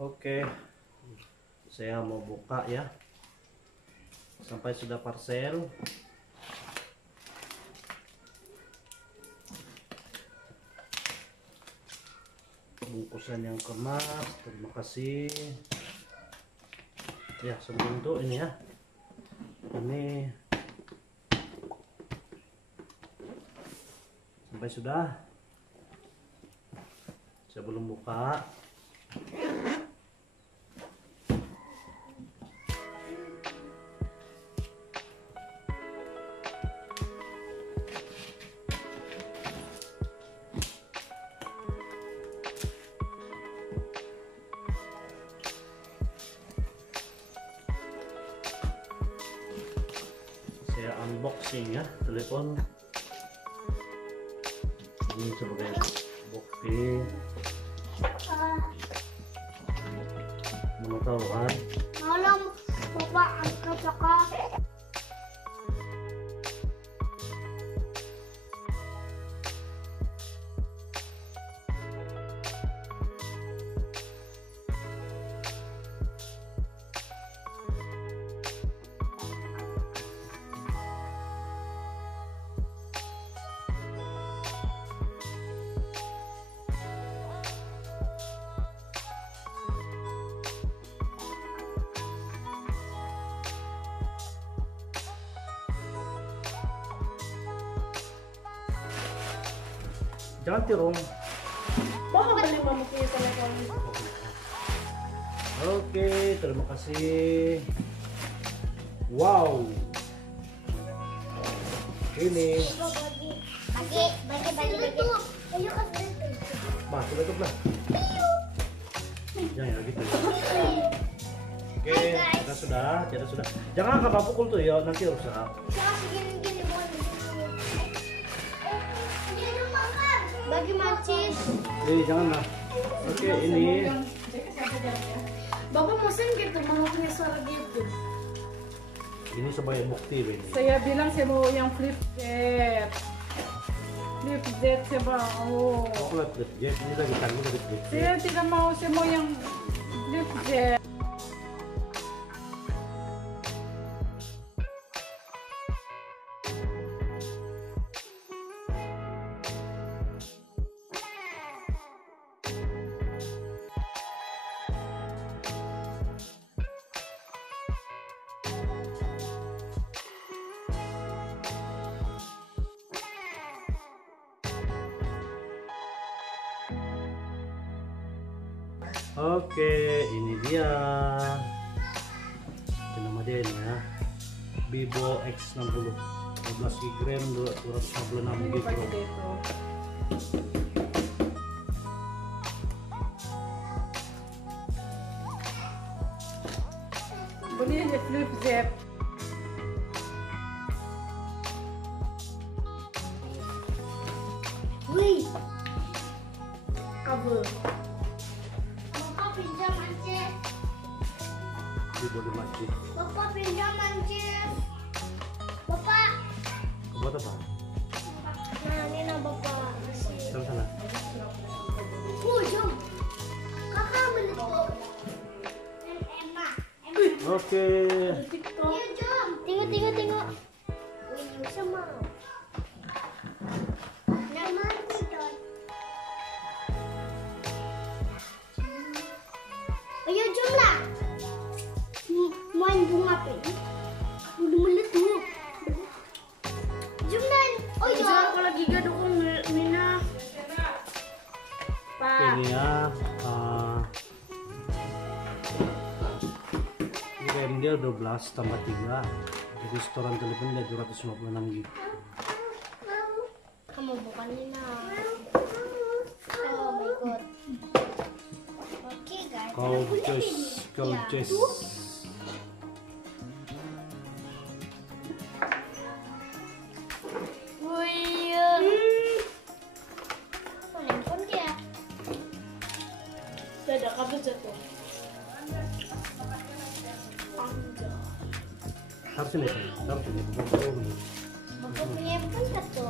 Oke, saya mau buka ya. Sampai sudah parcel. Bungkusan yang kemas, terima kasih. Ya, sebelum itu ini ya. Ini sampai sudah. Saya belum buka. Saya unboxing ya telepon ini sebagai bukti pengetahuan. Malam Bapak angkat. Jangan tirung. Bapak beli memakai telepon. Oke, terima kasih. Wow. Ini. Bagi. Ayo kasih. Bah, tutup lah. Jangan ya gitu. Oke, kita sudah. Jangan kakak pukul tuh ya, nanti rusak. Gini bagi macis. Jangan lah. Oke, ini. Bapak musim gitu, mau punya suara gitu. Ini sebagai bukti ini. Saya bilang saya mau yang flip jet. Flip jet saya mau. Aku lihat flip jet ini lagi tanggung dari flip jet. Saya tidak mau, saya mau yang flip jet. Oke, ini dia. Ini nama dia ini ya. Vivo X60 12 GB 256 Ini GB. pakai itu. Beli aja flip jet. Wih, kabel. Bapak pinjam anjir. Vivo di masjid. Bapak pinjam anjir. Bapak. Buat apa? Nah, ini nah Bapak. Sana sana. Jom. Kakak beli tuh. Enak. Oke. Iya, Jom. Tengok. Wih, sama. Ayo jom lah. Main bunga apa ini? Udah meletup. Jom lah. Oh iya. Aku lagi dukung Mina. Pak. Ini ya. Ini kayak dia 12 tambah 3. Jadi setoran telepon dia 256 GB. Kamu bukan Mina. Oh my god. Oke guys. Kau just. Wih. Handphone dia. Ada kabel jatuh. Harus ini. Bapak punya handphone nggak tuh?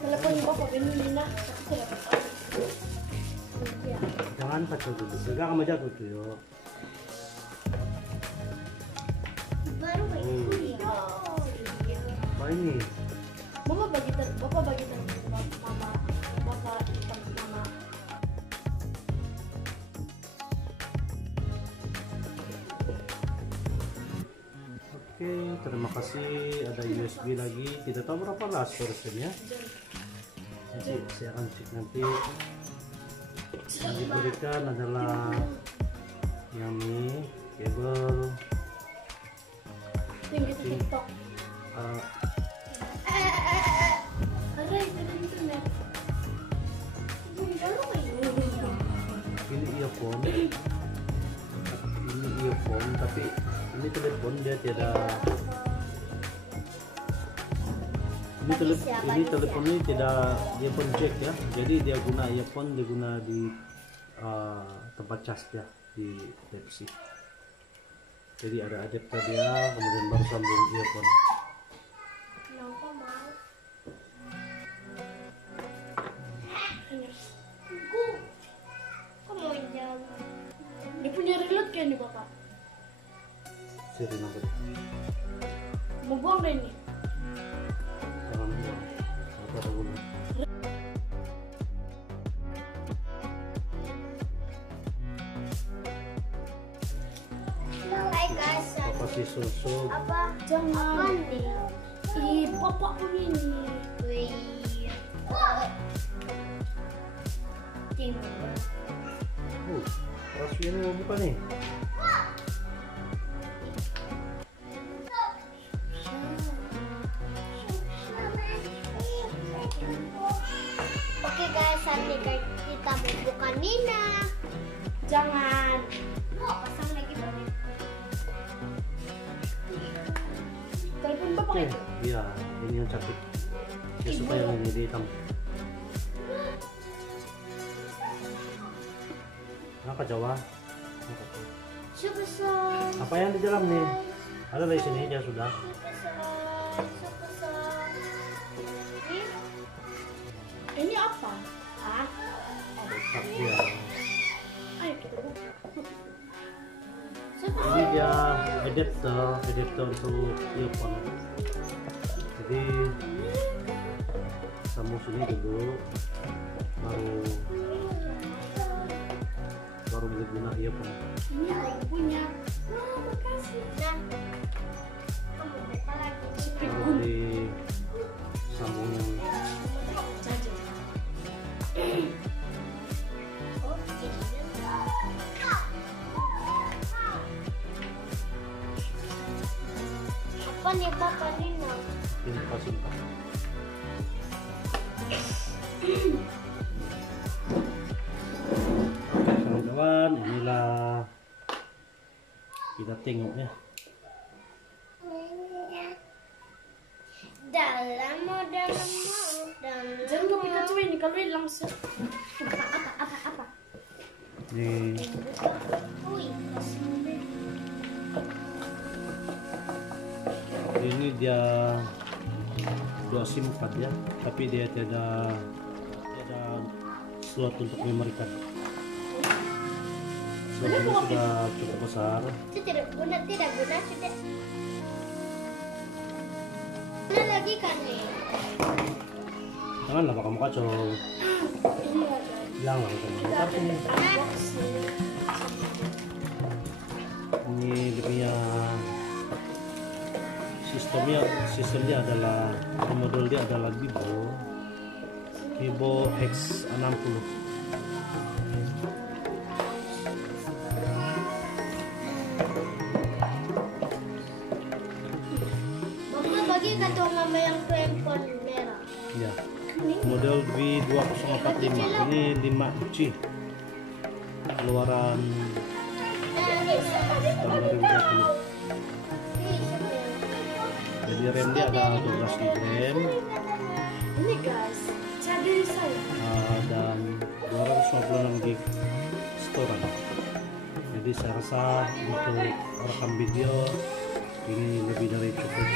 Telepon bapak ini Nina. Aku tidak tahu. Jangan kacau dulu. Jangan kamu jatuh tuh yo. Baru ya. Apa ini? Bapak bagi mama. Bapak mama. Oke, terima kasih. Ada USB lagi. Tidak tahu berapa lah versionnya. Nanti saya akan cek nanti. Yang diberikan adalah yang ini kabel. Yang kita TikTok. Ini earphone. Ini earphone, tapi ini telepon dia tidak. Ini telepon ini tidak earphone jack ya. Jadi dia guna earphone, dia guna di tempat cas ya di Type-C. Jadi ada adapter dia, kemudian baru sambung earphone. Kenapa mau? Kok mau jam? Dia punya remote kan nih bapak? Siri nomor. Mau buang deh ini? Jangan buang. Apa ada guna? Hai guys. Apa sih susu? Apa? Jangan. Ih, bapak ini. Wih. Timur. Rasio ini mau buka nih. Oke guys, saatnya kita membuka Nina. Jangan. Pasang lagi bapak. Telepon bapak Oke, itu. iya, ini yang cantik. Dia suka yang ini di hitam. Apa Jawa? Superstar. Apa yang di dalam nih? Ada di sini dia sudah. Ini apa? Ah, Letak dia. ayo kita buka. Ini dia adapter untuk earphone. Jadi sambung sini dulu, baru boleh guna earphone. Ini aku punya. Makasih. Nah, kamu buka lagi. Baru di sambung yang Jajan. Oh, ini. Apa nih Papa Nina? simpan. Kawan-kawan, inilah kita tengok ya. Dalam. Jangan mau Pikachu ini kalau ini langsung. Apa? Nih, ini dia 2 SIM card ya, tapi dia tidak slot untuk memory card. Slot ini sudah cukup besar. Itu tidak guna, tidak. Mana lagi kan nih? Janganlah kamu kacau. Ini ada. Hilang lah kamu. Ntar sini. Ini dia punya sistemnya adalah model dia adalah Vivo X60. Mama bagi kata mama yang handphone merah. Ya. Model V2045 ini 5C. Keluaran tahun 2020. Jadi RAM dia ada 12 GB Ini guys, jadi saya. dan 256 GB storage. Jadi saya rasa untuk rekam video ini lebih dari cukup.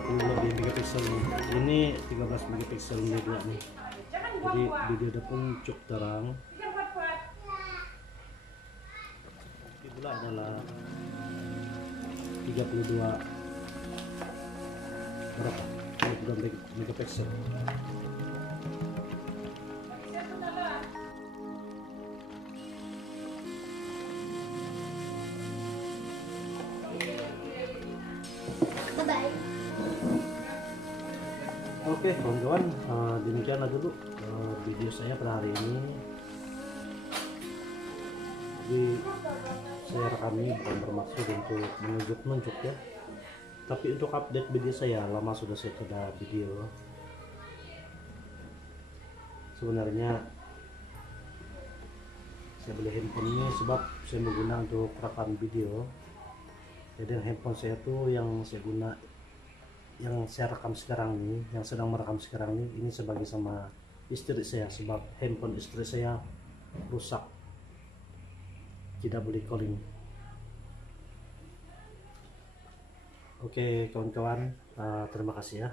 30 lebih megapiksel, ini 13 megapiksel juga nih. Jadi video pun cukup terang. Itulah adalah 32 berapa? 32 megapiksel. Bye-bye. Oke kawan-kawan, demikianlah dulu video saya pada hari ini. Jadi saya rekam ini bukan bermaksud untuk menunjuk ya, tapi untuk update video saya. Lama sudah saya tidak video. Sebenarnya saya beli handphone ini sebab saya menggunakan untuk rekam video. Jadi handphone saya tuh yang saya guna, yang saya rekam sekarang ini, yang sedang merekam sekarang ini sebagai sama istri saya, sebab handphone istri saya rusak, tidak boleh calling. Oke kawan-kawan, terima kasih ya.